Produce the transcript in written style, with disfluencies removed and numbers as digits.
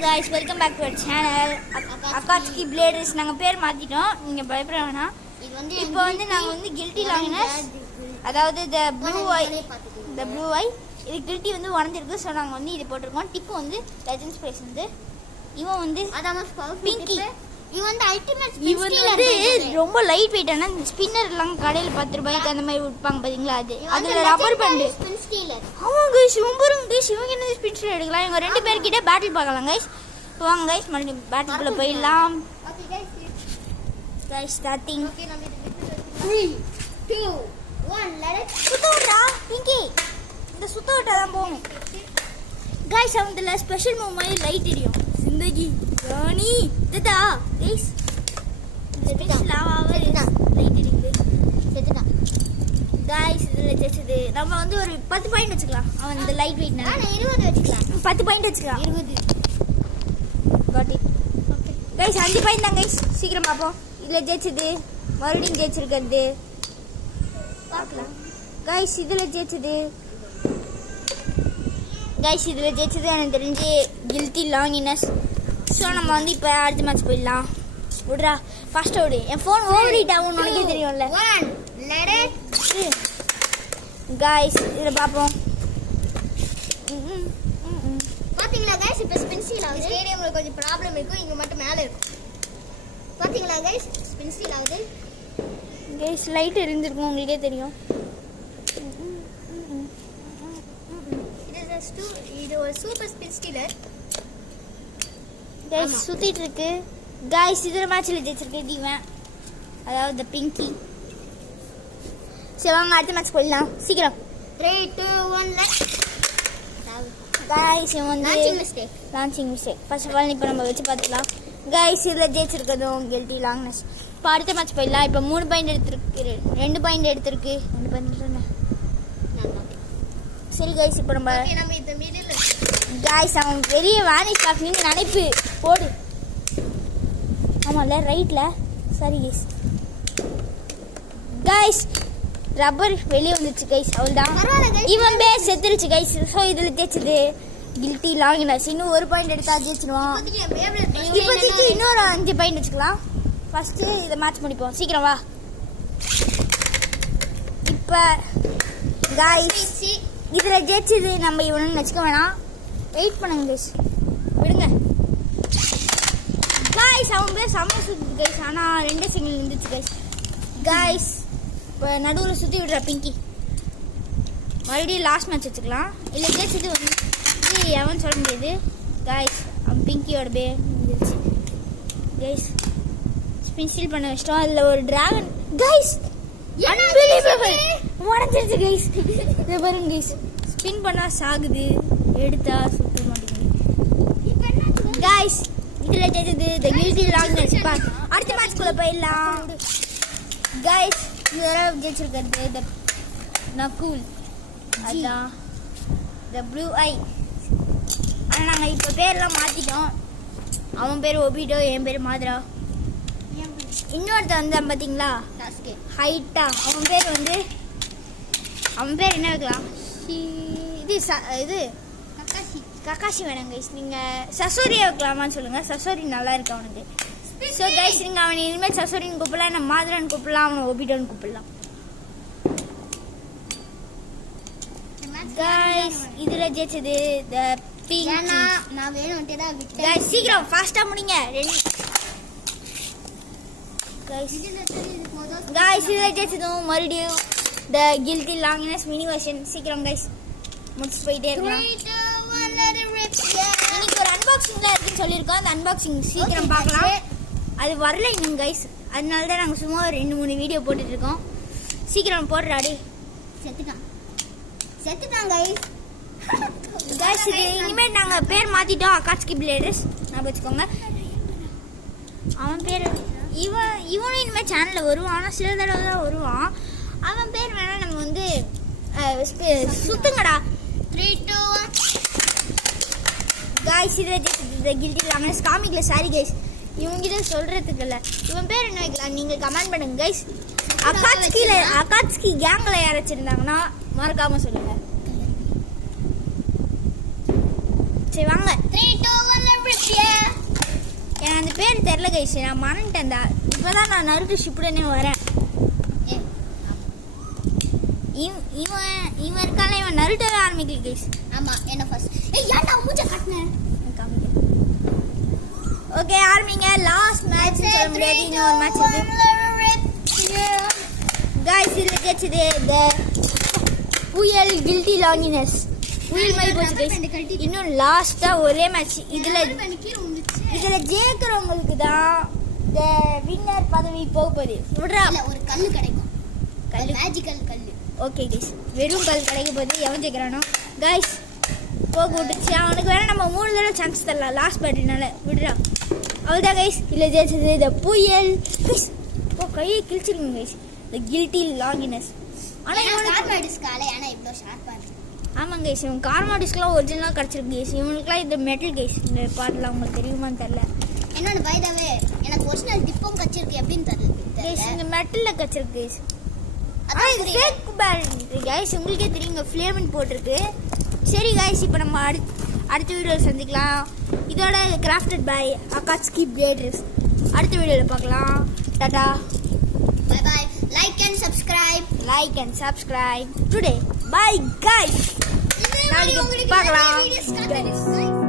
guys, welcome back to our channel. Akatsuki Bladers நாங்க பேர் மாத்திட்டோம். நீங்க பயப்பட வேணாம். இப்போ வந்து நாங்க வந்து guilty longiness அதாவது the blue eye இது guilty வந்து உடைஞ்சிருக்கு. சோ நாங்க வந்து இது போட்டுருக்கோம். டிப் வந்து legends price வந்து இவன் வந்து pinky இவன் வந்து அல்டிமேட் இவன் வந்து ரொம்ப லைட் வெயிட் ஆனா ஸ்பின்னர் எல்லாம் கடையில 10 ரூபாய்க்கு அந்த மாதிரி விற்பாங்க பாத்தீங்களா அதுல ரப்பர் பேண்ட் ஸ்பின் ஸ்டீலர் ஆமாங்க गाइस இவங்க गाइस இவங்க என்ன ஸ்பின் ஸ்டீலர் எடுக்கலாம் இவங்க ரெண்டு பேர் கிட்ட பேட்டில் பார்க்கலாம் गाइस வாங்க गाइस மறுபடியும் பேட்டில்குள்ள போயிடலாம் ஓகே गाइस ஸ்டார்டிங் ஓகே நம்ம 3 2 1 லெட் சுத்தோடா பிங்கி இந்த சுத்தோடா தான் போணும் गाइस அவங்கல ஸ்பெஷல் மூவ் மாதிரி லைட் எரியும் जिंदगी ராணி தடா गाइस ஸ்பெஷல் லாவாவே லைட் எரியுது செத்துடா गाइस இதுல ஜெச்சது நம்ம வந்து ஒரு 10 பாயிண்ட் வச்சுக்கலாம் அவன் இந்த லைட் வெயிட்னா நான் 20 வச்சுக்கலாம் 10 பாயிண்ட் வச்சுக்கலாம் 20 got it okay guys 5 point தான் गाइस சீக்கிரம் பாப்போம் இதுல ஜெச்சது மறுபடியும் ஜெச்சிருக்கிறது பார்க்கலாம் गाइस இதுல ஜெச்சது गाइस இதுல ஜெச்சது எனக்கு தெரிஞ்சு guilty longiness சோ நம்ம வந்து இப்ப அடுத்த மேட்ச் போயிடலாம் விடுறா ஃபர்ஸ்ட் ஓடு என் ஃபோன் ஓவர் ஹீட் ஆகும் உனக்கே தெரியும்ல 1 லெட் இட் गाइस இத பாப்போம் பாத்தீங்களா गाइस இப்போ ஸ்பின் ஸ்டீல் ஆகுது ஸ்டேடியம்ல கொஞ்சம் ப்ராப்ளம் இருக்கு இங்க மட்டும் மேல இருக்கு பாத்தீங்களா गाइस ஸ்பின் ஸ்டீல் ஆகுது गाइस லைட் எரிஞ்சிருக்கும் உங்களுக்கே தெரியும் இது ஒரு சூப்பர் ஸ்பின் ஸ்டீலர் गाइस சுத்திட்டு இருக்கு गाइस இதுல மேட்ச்ல ஜெயிச்சிருக்கு தீவன் அதாவது பிங்கி சரி வாங்க அடுத்த மேட்ச் போயிடலாம் சீக்கிரம் 3 2 1 லெட் गाइस இவன் வந்து launching mistake launching mistake first of all இப்போ நம்ம வச்சு பார்த்துக்கலாம் गाइस இதுல ஜெயிச்சிருக்கதும் guilty longiness இப்போ அடுத்த மேட்ச் போயிடலாம் இப்போ 3 பாயிண்ட் எடுத்துருக்கு 2 பாயிண்ட் எடுத்துருக்கு 2 பாயிண்ட் தானே சரி गाइस இப்போ நம்ம நம்ம இந்த மிடில் गाइस அவன் பெரிய வானிஷ் காஃபின்னு நினைப்பு போடு ஆமால ரைட்ல சரி गाइस ரப்பர் வெளிய வந்துச்சு गाइस அவ்வளவுதான் பரவாயில்லை गाइस இவன் பே செத்துருச்சு गाइस சோ இதுல தேச்சது guilty longiness இன்னும் ஒரு பாயிண்ட் எடுத்தா ஜெயிச்சிடுவான் இப்போதைக்கு இன்னொரு 5 பாயிண்ட் வச்சுக்கலாம் ஃபர்ஸ்ட் இத மேட்ச் முடிப்போம் சீக்கிரம் வா இப்போ गाइस இதுல ஜெயிச்சது நம்ம இவனுன்னு வச்சுக்க வேணாம் வெயிட் பண்ணுங்க गाइस விடுங்க गाइस அவன் பேர் சம சுத்தி गाइस ஆனா ரெண்டு சிங்கிள் இருந்துச்சு गाइस இப்போ நடுவுல சுத்தி விடுற பிங்கி மறுபடியும் லாஸ்ட் மேட்ச் வச்சுக்கலாம் இல்ல ஜெயிச்சது வந்து எவன் சொல்ல முடியாது गाइस அவன் பிங்கியோட பே இருந்துச்சு गाइस ஸ்பின் ஸ்டீல் பண்ண வச்சிட்டோம் அதுல ஒரு டிராகன் गाइस அன்பிலீவபிள் உடைஞ்சிருச்சு गाइस இத பாருங்க गाइस ஸ்பின் பண்ணா சாகுது எடுத்தா சுத்த மாட்டேங்குது गाइस இதுல ஜெயிச்சது the guilty longiness அடுத்த மேட்ச்க்குள்ள போயிடலாம் गाइस இதுல ஜெயிச்சிருக்கிறது the நகுல் அதான் the blue eye ஆனா நாங்க இப்ப பேர்லாம் மாத்திட்டோம் அவன் பேர் ஒபிடோ என் பேர் மாதிரா இன்னொருத்த வந்து பாத்தீங்களா டாஸ்கே ஹைட்டா அவன் பேர் என்ன வைக்கலாம் இது கக்காஷி கக்காஷி வேணாம் கைஸ் நீங்க சசோரியா வைக்கலாமான்னு சொல்லுங்க சசோரி நல்லா இருக்கு அவனுக்கு ஸோ கைஸ் நீங்க அவன் இனிமேல் சசோரின்னு கூப்பிடலாம் என்ன மாதிரான்னு கூப்பிடலாம் அவனை ஒபிடோன்னு கூப்பிடலாம் கைஸ் இதுல ஜெயிச்சது த பிங்க் நான் வேணும்ட்டே தான் விட்டேன் கைஸ் சீக்கிரம் ஃபாஸ்டா முடிங்க கைஸ் இதுல இது போதும் गाइस இதுல ஜெயிச்சதும் மறுபடியும் the guilty longiness mini version சீக்கிரம் गाइस முடிச்சு போயிட்டே இருக்கலாம் 3 2 1 let it rip இன்னைக்கு ஒரு அன்பாக்சிங்ல இருக்குன்னு சொல்லிருக்கோம் அந்த அன்பாக்சிங் சீக்கிரம் பார்க்கலாம் அது வரல இன்னும் गाइस அதனால தான் நாங்க சும்மா 2-3 வீடியோ போட்டுட்டு இருக்கோம் சீக்கிரம் போடுறாடி செத்துட்டான் गाइस गाइस இது இனிமே நாங்க பேர் மாத்திட்டோம் அகாட்சுகி பிளேடர்ஸ் நான் வெச்சுக்கோங்க அவன் பேர் இவனும் இனிமே சேனல்ல வருவான் ஆனா சில தடவை தான் வருவான் அவன் பேர் வேணா நம்ம வந்து சுத்துங்கடா 3 2 1 गाइस இதுல the guilty longiness காமிக்கல சாரி गाइस இவங்கிட்ட சொல்றதுக்கு இல்ல இவன் பேர் என்ன வைக்கலாம் நீங்க கமெண்ட் பண்ணுங்க गाइस அகாட்சுகி கேங்ல யாராச்சும் இருந்தாங்கன்னா மறக்காம சொல்லுங்க சரி வாங்க 3 2 1 எனக்கு அந்த பேர் தெரியல கைஸ், நான் மறந்துட்டேன். இப்பதான் நான் நருட்டோ ஷிப்புடனே வரேன். இவன் இருக்கால, இவன் நருட்டோவே ஆரம்பிக்கல கைஸ். ஆமா, என்ன ஃபர்ஸ்ட் ஏன்டா மூஞ்ச காட்டுனேன். ஓகே ஆரம்பிங்க. லாஸ்ட் மேட்ச் சொல்ல முடியாது, இன்னொரு மேட்ச் இருக்கு கைஸ். இதுல ஜெயிச்சது புயல் கில்ட்டி லாங்கினஸ். புயல் மாதிரி போச்சு கைஸ். இன்னும் லாஸ்டா ஒரே மேட்ச். இதுல ஜெயிக்கிறவங்களுக்கு தான் இந்த வின்னர் பதவி போக போகுது. விடுறா, ஒரு கல்லு கிடைக்கும், கல்லு மேஜிக்கல் கல்லு. ஓகே கைஸ், வெறும் கல் கிடைக்க போகுது. எவன் ஜெயிக்கிறானோ கைஸ் போக விட்டுச்சு. அவனுக்கு வேணா நம்ம 3 தடவை சான்ஸ் தரலாம் லாஸ்ட் பேட்டினால. விடுறா, அவ்வளோதான் கைஸ். இல்லை ஜெயிச்சது இந்த புயல் கைஸ். ஓ கையை கிழிச்சிருங்க கைஸ். இந்த கில்ட்டி லாங்கினஸ். ஆமாங்க கைஸ், இவன் கார்மாடிஸ்க்குலாம் ஒரிஜினலாக கிடச்சிருக்கு கைஸ். இவனுக்குலாம் இது மெட்டல் கைஸ். இந்த பாட்டெலாம் உங்களுக்கு தெரியுமான்னு தெரில. என்னோட பைதாவே எனக்கு ஒரிஜினல் டிப்பம் கச்சிருக்கு எப்படின்னு தெரியல கைஸ். இந்த மெட்டலில் கச்சிருக்கு கைஸ். ஆனால் இது ஃபேக் பேரண்ட் கைஸ், உங்களுக்கே தெரியுங்க, ஃப்ளேவன் போட்டிருக்கு. சரி கைஸ், இப்போ நம்ம அடுத்த வீடியோவில் சந்திக்கலாம். இதோட கிராஃப்டட் பை அகாட்ஸ்கி பிளேடர்ஸ். அடுத்த வீடியோவில் பார்க்கலாம். டாடா, bye bye. Like and subscribe today. Bye guys, நாளைக்கு பார்க்கலாம்.